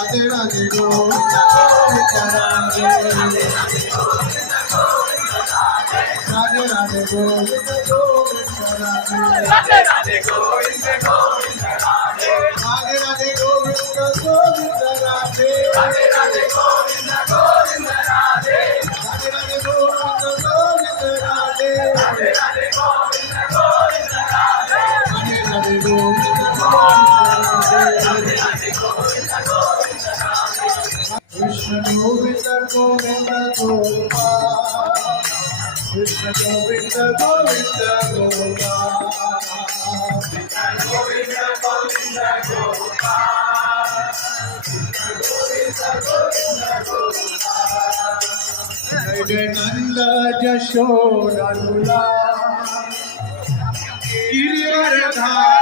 Radhe Radhe Govind Govind Radhe Radhe Radhe Govind Govind Radhe Radhe Radhe Govind Govind Radhe Radhe Radhe Govind Govind Radhe Radhe Radhe Govind Govind Radhe Radhe Radhe Govind Govind Radhe Radhe Radhe Govind Govind Radhe Radhe Radhe Govind Govind Radhe Krishna Govind Govind Gopal Krishna Govind Govind Gopal Krishna Govind Govind Gopal Govind Govind Gopal Jai Nand Yashoda Girivar Dham